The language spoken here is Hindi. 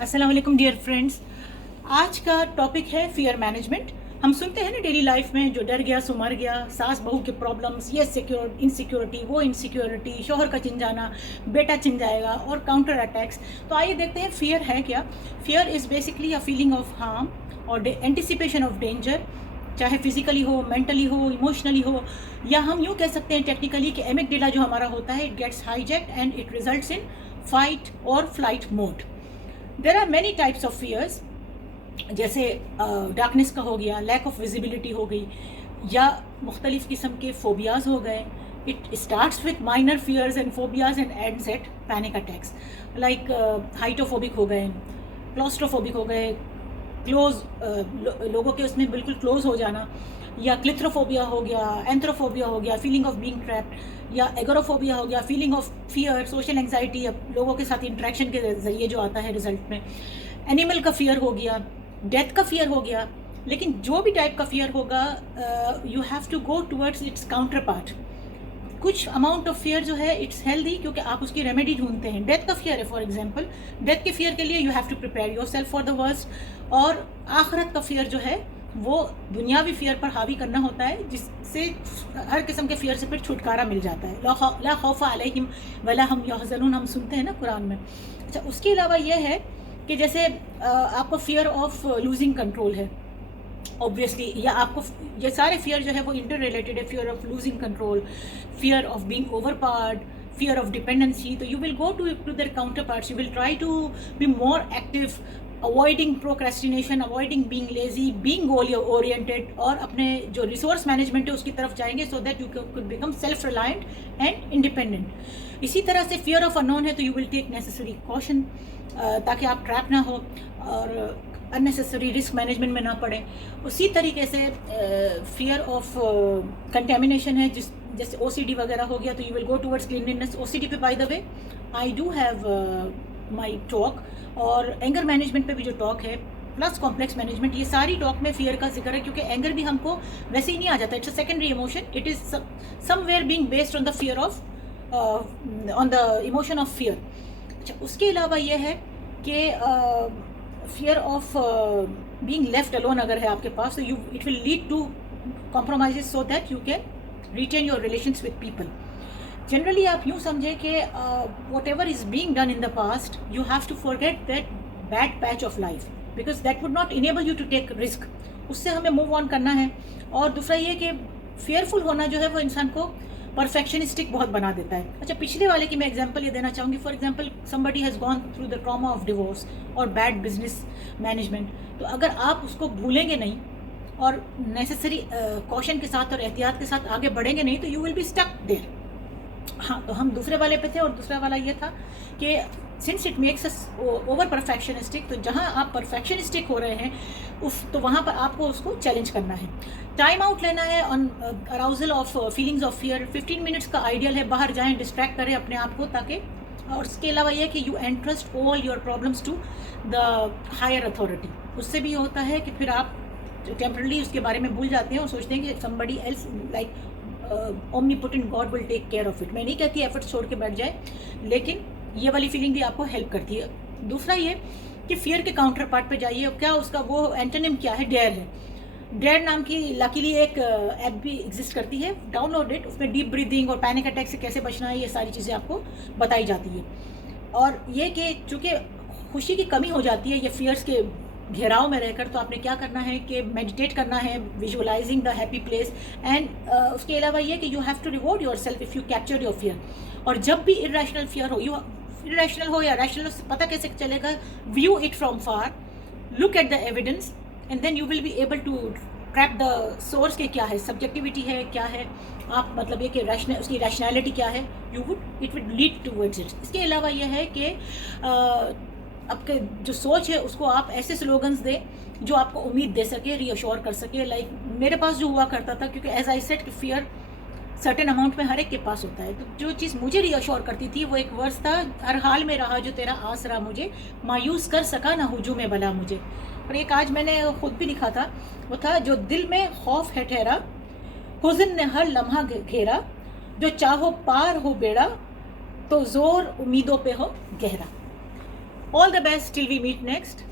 अस्सलाम वालेकुम डियर फ्रेंड्स। आज का टॉपिक है फियर मैनेजमेंट। हम सुनते हैं ना डेली लाइफ में, जो डर गया सो मर गया, सास बहू के प्रॉब्लम्स, ये इनसिक्योरिटी, वो इनसिक्योरिटी, शोहर का चिन जाना, बेटा चिन जाएगा, और काउंटर अटैक्स। तो आइए देखते हैं फियर है क्या। Fear is basically a feeling of harm और एंटिसिपेशन ऑफ डेंजर, चाहे फिजिकली हो, मेंटली हो, इमोशनली हो, या हम यूँ कह सकते हैं टेक्निकली कि एमिगडाला जो हमारा होता है, it gets hijacked and it results in fight और flight mode. There are many types of fears, जैसे डार्कनेस का हो गया, लैक ऑफ विजिबिलिटी हो गई, या मुख्तलिफ़ किस्म के फोबियाज़ हो गए। It starts with minor fears and phobias and ends at panic attacks. Like heightophobic हो गए, क्लॉस्ट्रोफोबिक हो गए, लोगों के उसमें बिल्कुल क्लोज हो जाना, या क्लिथ्रोफोबिया हो गया, एंथ्रोफोबिया हो गया, फीलिंग ऑफ बीइंग ट्रैप्ड, या एगोरोफोबिया हो गया, feeling of fear, social anxiety, लोगों के साथ इंटरेक्शन के ज़रिए जो आता है रिजल्ट में। एनिमल का फियर हो गया, डेथ का फियर हो गया। लेकिन जो भी टाइप का फियर होगा, you have to go towards its counterpart. कुछ अमाउंट ऑफ फियर जो है इट्स हेल्दी, क्योंकि आप उसकी रेमेडी ढूंढते हैं। डेथ का फियर है, फॉर एग्जांपल, डेथ के फियर के लिए you have to prepare yourself for the worst. और आखिरत का फियर जो है वो दुनियावी फियर पर हावी करना होता है, जिससे हर किस्म के फियर से फिर छुटकारा मिल जाता है। ला खौफ अलैहिम वला हम यहज़नून, हम सुनते हैं ना कुरान में। अच्छा, उसके अलावा यह है कि जैसे आपको फियर ऑफ लूजिंग कंट्रोल है ऑब्वियसली, या आपको ये सारे फियर जो है वो इंटर रिलेटेड है। Fear of losing control, fear of being overpowered, fear of dependency. तो you will go to their counterparts, you will try to be more active, avoiding procrastination, avoiding being lazy, being goal oriented, और अपने जो रिसोर्स मैनेजमेंट है उसकी तरफ जाएंगे, so that you could become self reliant and independent. इसी तरह से फियर ऑफ अननोन है, तो you will take necessary caution, ताकि आप ट्रैप ना हो और अननेसेसरी रिस्क मैनेजमेंट में ना पड़े। उसी तरीके से फियर ऑफ कंटेमिनेशन है, जैसे ओसीडी वगैरह हो गया, तो you will go towards cleanliness. OCD पे by the way I do have my talk, और एंगर मैनेजमेंट पे भी जो टॉक है, प्लस कॉम्प्लेक्स मैनेजमेंट, ये सारी टॉक में फियर का जिक्र है, क्योंकि एंगर भी हमको वैसे ही नहीं आ जाता। It's a secondary emotion, it is somewhere being based on the fear of on the emotion of fear. अच्छा, उसके अलावा ये है कि fear of being left alone अगर है आपके पास, तो you it will lead to compromises, so that you can retain your relations with people. Generally आप यूँ समझें कि whatever is being done in the past, you have to forget that bad patch of life, because that would not enable you to take risk. उससे हमें मूव ऑन करना है। और दूसरा ये कि फेयरफुल होना जो है वो इंसान को परफेक्शनिस्टिक बहुत बना देता है। अच्छा, पिछले वाले की मैं एग्जांपल ये देना चाहूँगी। For example, somebody has gone through the trauma of divorce और बैड बिजनेस मैनेजमेंट, तो अगर आप उसको भूलेंगे नहीं और नेसेसरी कॉशन के साथ और एहतियात के साथ आगे बढ़ेंगे नहीं, तो you will be stuck there. हाँ, तो हम दूसरे वाले पे थे, और दूसरा वाला ये था कि since it makes us over perfectionistic, तो जहाँ आप परफेक्शनिस्टिक हो रहे हैं तो वहाँ पर आपको उसको चैलेंज करना है। टाइम आउट लेना है on arousal of feelings of fear. 15 minutes का आइडियल है, बाहर जाएं, डिस्ट्रैक्ट करें अपने आप को, ताकि। और उसके अलावा यह कि you entrust all your problems to the higher authority. उससे भी होता है कि फिर आप टेम्परली उसके बारे में भूल जाते हैं और सोचते हैं कि somebody else like omnipotent God will take care of it. मैं नहीं कहती एफर्ट्स छोड़ के बैठ जाए, लेकिन ये वाली फीलिंग भी आपको हेल्प करती है। दूसरा ये कि फियर के काउंटर पार्ट पे जाइए। क्या उसका वो एंटोनिम क्या है? डेयर है। डेयर नाम की लकीली एक ऐप भी एग्जिस्ट करती है, डाउनलोड इट। उसमें डीप ब्रीदिंग और पैनिक अटैक से कैसे बचना है, ये सारी चीज़ें आपको बताई जाती है। और ये कि चूँकि खुशी की कमी हो जाती है ये फियर्स के घेराव में रहकर, तो आपने क्या करना है कि मेडिटेट करना है, visualizing the happy place. And उसके अलावा ये कि you have to reward yourself if you capture your fear. और जब भी इरेशनल फियर हो, इरेशनल हो या रैशनल, पता कैसे चलेगा? View it from far, look at the evidence, and then you will be able to trap the source के क्या है, सब्जेक्टिविटी है क्या है, आप मतलब ये कि उसकी रैशनैलिटी क्या है, it would lead towards it. इसके अलावा यह है कि आपके जो सोच है उसको आप ऐसे स्लोगन्स दें जो आपको उम्मीद दे सके, रीअश्योर कर सके। लाइक मेरे पास जो हुआ करता था, क्योंकि एज आई सेड कि फियर सर्टेन अमाउंट में हर एक के पास होता है, तो जो चीज़ मुझे रीअश्योर करती थी वो एक वर्स था, हर हाल में रहा जो तेरा आसरा मुझे, मायूस कर सका ना हुजूम बला मुझे। और एक आज मैंने खुद भी लिखा था, वो था, जो दिल में खौफ है ठहरा, हुज़्न ने हर लम्हा घेरा, जो चाहो पार हो बेड़ा, तो ज़ोर उम्मीदों पे हो गहरा। All the best till we meet next.